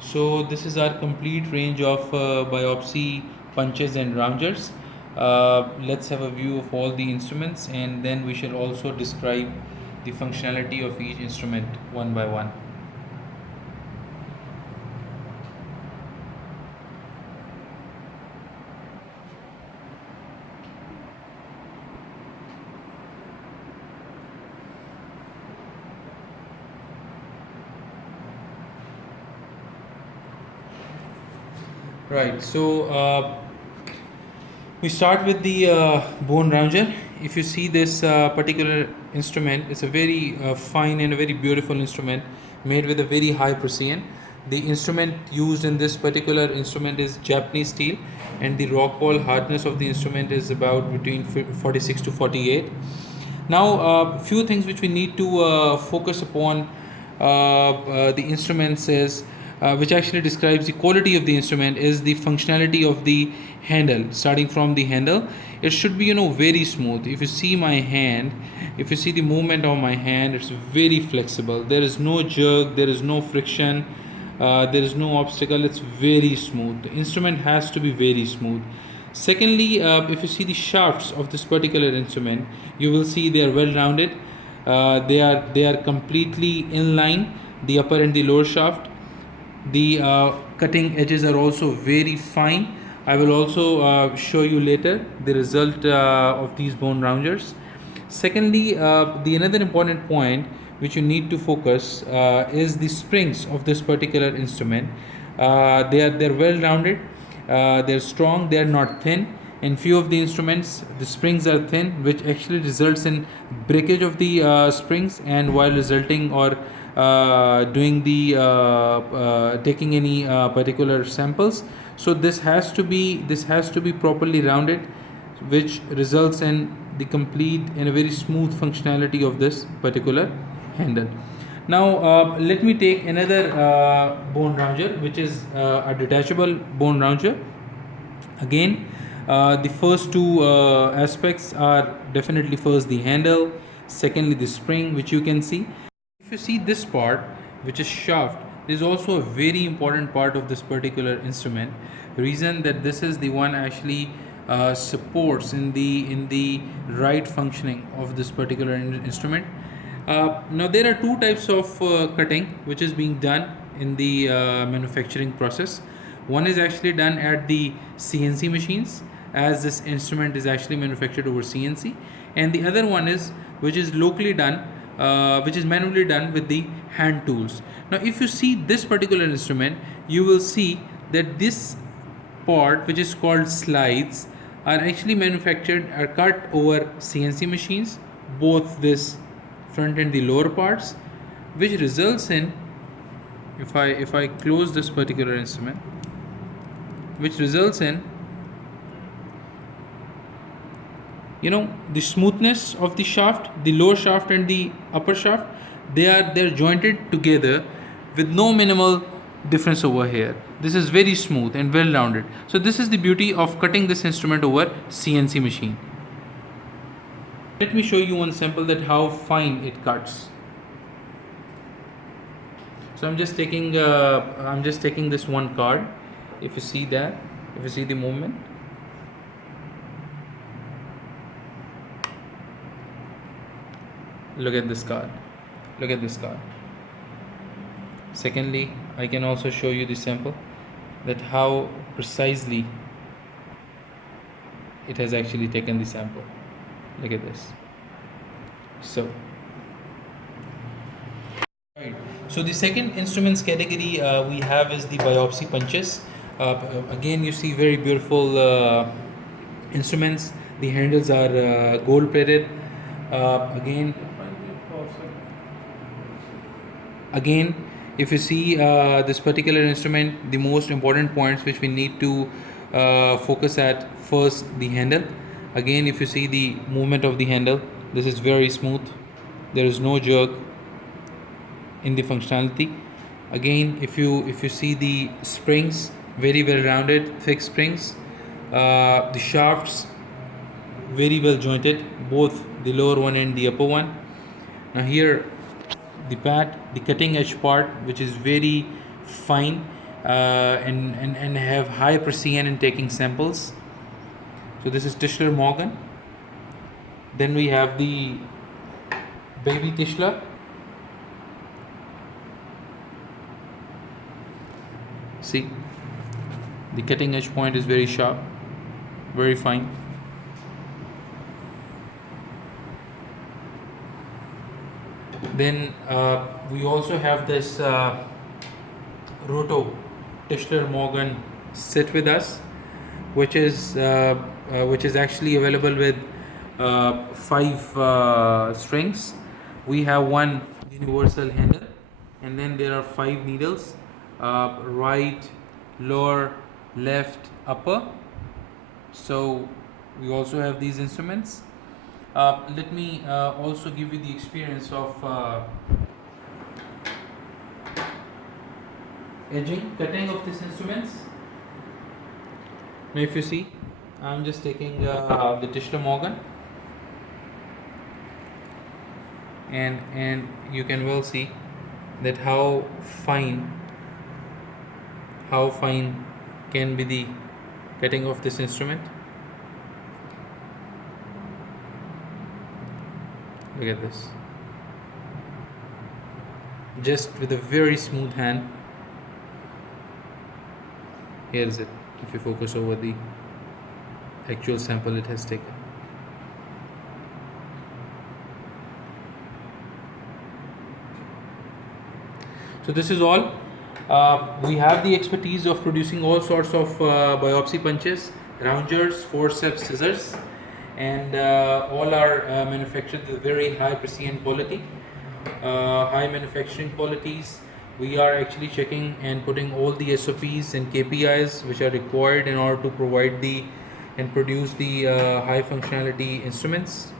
So this is our complete range of biopsy punches and roungers. Let's have a view of all the instruments, and then we shall also describe the functionality of each instrument one by one. Right, so we start with the bone rounger. If you see this particular instrument, it's a very fine and a very beautiful instrument made with a very high precision. The instrument used in this particular instrument is Japanese steel, and the rock wall hardness of the instrument is about between 46 to 48. Now, few things which we need to focus upon the instruments is which actually describes the quality of the instrument is the functionality of the handle. Starting from the handle, it should be very smooth. If you see my hand, if you see the movement of my hand, it's very flexible. There is no jerk, there is no friction, there is no obstacle. It's very smooth. The instrument has to be very smooth. Secondly, if you see the shafts of this particular instrument, you will see they are well rounded. They are completely in line. The upper and the lower shaft. The cutting edges are also very fine. I will also show you later the result of these bone rounders. Secondly, the another important point which you need to focus is the springs of this particular instrument. They're well rounded, they're strong, they're not thin. In few of the instruments, the springs are thin, which actually results in breakage of the springs, and while resulting or doing the taking any particular samples. So this has to be properly rounded, which results in the complete and a very smooth functionality of this particular handle. Now let me take another bone rounger, which is a detachable bone rounger. Again, the first two aspects are definitely first the handle, secondly the spring, which you can see. If you see this part, which is shaft, is also a very important part of this particular instrument. Reason that this is the one actually supports in the right functioning of this particular instrument. Now there are two types of cutting which is being done in the manufacturing process. One is actually done at the CNC machines, as this instrument is actually manufactured over CNC, and the other one is which is locally done, which is manually done with the hand tools. Now, if you see this particular instrument, you will see that this part, which is called slides, are actually manufactured are cut over CNC machines, both this front and the lower parts, which results in, if I close this particular instrument, which results in the smoothness of the shaft, the lower shaft and the upper shaft, they're jointed together with no minimal difference over here. This is very smooth and well rounded. So this is the beauty of cutting this instrument over CNC machine. Let me show you one sample that how fine it cuts. So I'm just taking this one card. If you see that, if you see the movement, look at this card. Look at this card. Secondly, I can also show you the sample that how precisely it has actually taken the sample. Look at this. So right. So the second instruments category we have is the biopsy punches. Again, you see very beautiful instruments. The handles are gold plated. Again, if you see this particular instrument, the most important points which we need to focus at, first the handle. Again, if you see the movement of the handle, this is very smooth. There is no jerk in the functionality. Again, if you see the springs, very well rounded, thick springs. The shafts very well jointed, both the lower one and the upper one. Now here, the cutting edge part, which is very fine, and have high precision in taking samples. So this is Tischler Morgan. Then we have the baby Tischler. See, the cutting edge point is very sharp, very fine. Then we also have this Roto Tischler Morgan set with us, which is actually available with 5 strings. We have one universal handle, and then there are 5 needles: right, lower, left, upper. So we also have these instruments. Let me also give you the experience of cutting of these instruments. Now, if you see, I'm just taking the Tischler Morgan, and you can well see that how fine can be the cutting of this instrument. Look at this. Just with a very smooth hand. Here is it, if you focus over the actual sample it has taken. So this is all. We have the expertise of producing all sorts of biopsy punches, roungers, forceps, scissors, and all are manufactured with very high precision quality, high manufacturing qualities. We are actually checking and putting all the SOPs and KPIs which are required in order to provide and produce the high functionality instruments.